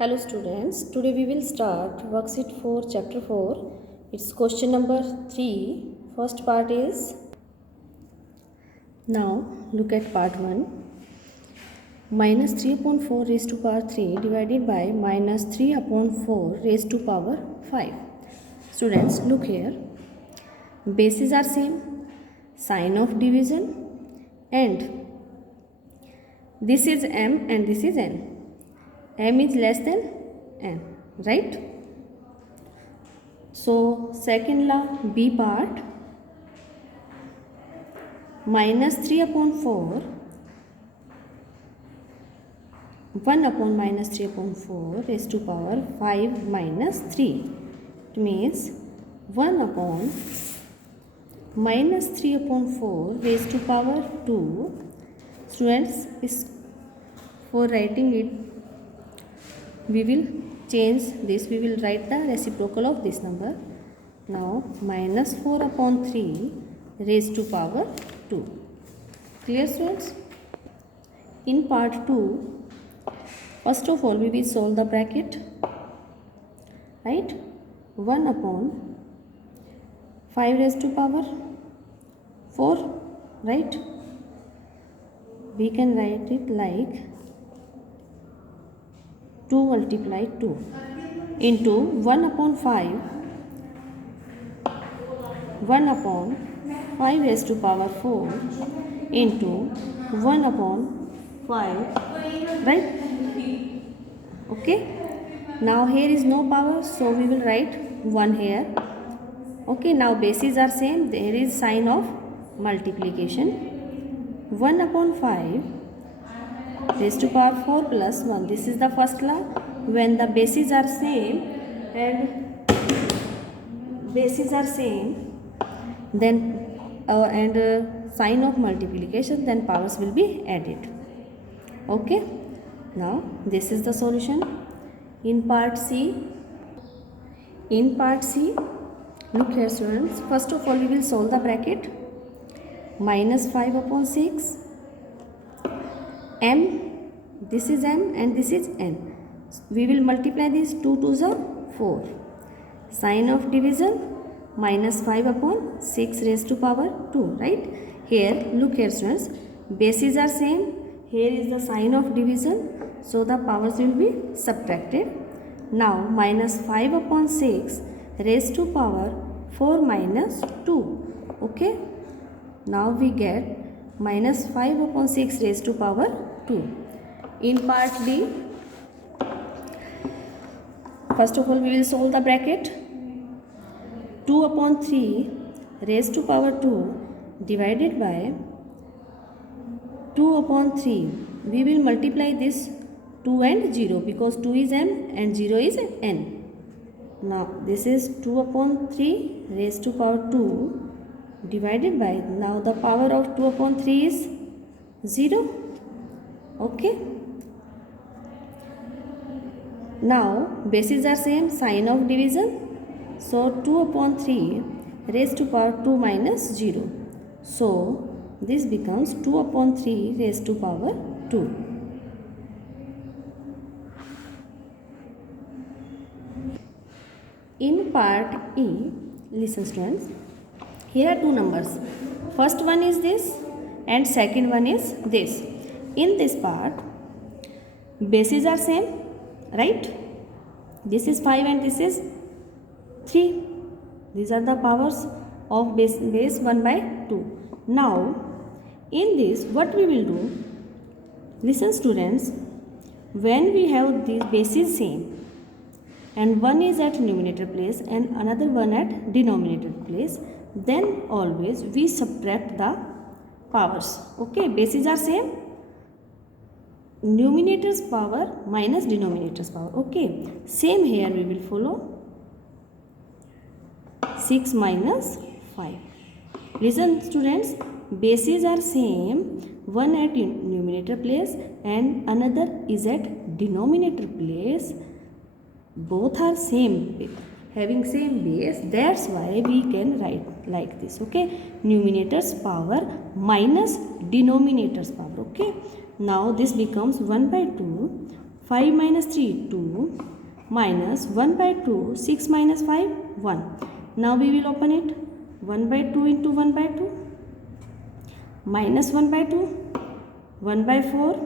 Hello students, today we will start worksheet 4 chapter 4. It's question number 3. First part is, now look at part 1. Minus 3 upon 4 raised to power 3 divided by minus 3 upon 4 raised to power 5. Students, look here. Bases are same, sign of division, and this is m and this is n. M is less than n, right? So second law, B part, minus 3 upon 4, 1 upon minus 3 upon 4 raised to power 5 minus 3. It means 1 upon minus 3 upon 4 raised to power 2. Students, is for writing it, we will change this. We will write the reciprocal of this number. Now minus 4 upon 3 raised to power 2. Clear, students? In part 2, first of all we will solve the bracket, right? 1 upon 5 raised to power 4, right? We can write it like 2 multiply 2 into 1 upon 5, 1 upon 5 raised to power 4 into 1 upon 5, right? Okay. Now here is no power, so we will write 1 here. Okay. Now bases are same. There is sign of multiplication. 1 upon 5 raised to power 4 plus 1. This is the first law. When the bases are same then sign of multiplication, then powers will be added. Okay. Now this is the solution. In part C, look here, students. First of all we will solve the bracket. Minus 5 upon 6, m, this is m and this is n. We will multiply these 2 2s are 4. Sign of division, minus 5 upon 6 raised to power 2, right? Here, look here, students. Bases are same. Here is the sign of division, so the powers will be subtracted. Now minus 5 upon 6 raised to power 4 minus 2. Okay. Now we get minus 5 upon 6 raised to power 2. In part D, first of all we will solve the bracket. 2 upon 3 raised to power 2 divided by 2 upon 3. We will multiply this 2 and 0 because 2 is m and 0 is n. Now this is 2 upon 3 raised to power 2 divided by, now the power of 2 upon 3 is 0. Okay. Now bases are same, sign of division. So 2 upon 3 raised to power 2 minus 0. So this becomes 2 upon 3 raised to power 2. In part E, listen students. Here are two numbers. First one is this and second one is this. In this part, bases are same, right? This is 5 and this is 3. These are the powers of base 1 by 2. Now, in this, what we will do? Listen students, when we have these bases same and one is at numerator place and another one at denominator place, then always we subtract the powers. Okay, bases are same, numerator's power minus denominator's power. Okay, same here we will follow. 6 minus 5. Listen students, bases are same, one at numerator place and another is at denominator place. Both are same, having same base, that's why we can write like this. Okay, numerator's power minus denominator's power. Okay, now this becomes 1 by 2, 5 minus 3 2, minus 1 by 2, 6 minus 5, 1. Now we will open it. 1 by 2 into 1 by 2 minus 1 by 2, 1 by 4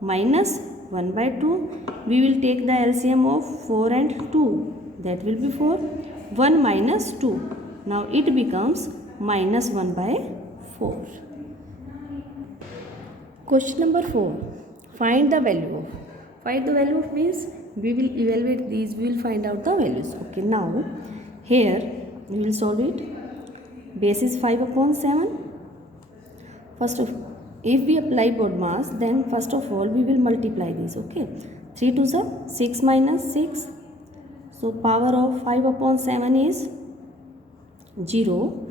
minus 1 by 2. We will take the LCM of 4 and 2. That will be 4. 1 minus 2. Now it becomes minus 1 by 4. Question number 4. Find the value of. Find the value of means we will evaluate these. We will find out the values. Okay. Now here we will solve it. Base is 5 upon 7. First of if we apply BODMAS, then first of all we will multiply this. Okay. 3 to the 6 minus 6. So power of 5 upon 7 is 0,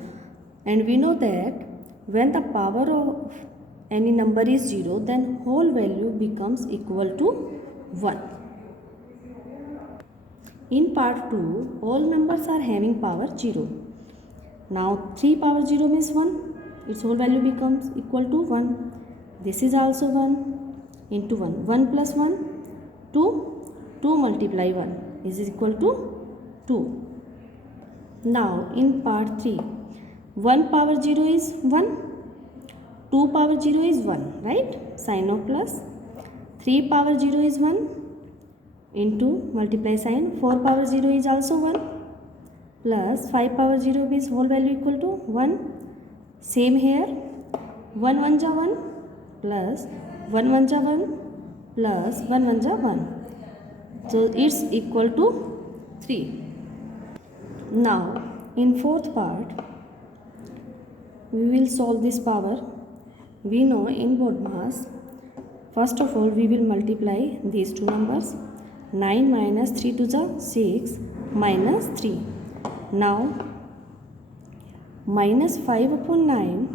and we know that when the power of any number is 0, then whole value becomes equal to 1. In part 2, all numbers are having power 0. Now 3 power 0 means 1. Its whole value becomes equal to 1. This is also 1 into 1. 1 plus 1, 2. 2 multiply 1 is equal to 2. Now in part 3, 1 power 0 is 1. 2 power 0 is 1, right? Sign of plus. 3 power 0 is 1 into multiply sign. 4 power 0 is also 1 plus 5 power 0 is whole value equal to 1. Same here. 1 1 ja 1 plus 1 1 ja 1 plus 1 1 ja 1. So it's equal to 3. Now in fourth part we will solve this power. We know in BODMAS, first of all we will multiply these two numbers. 9 minus 3 to the 6 minus 3. Now minus 5 upon 9.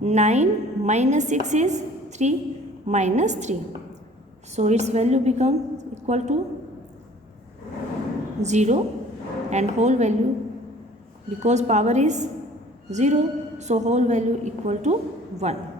9 minus 6 is 3 minus 3. So its value becomes equal to 0, and whole value, because power is 0, so whole value equal to 1.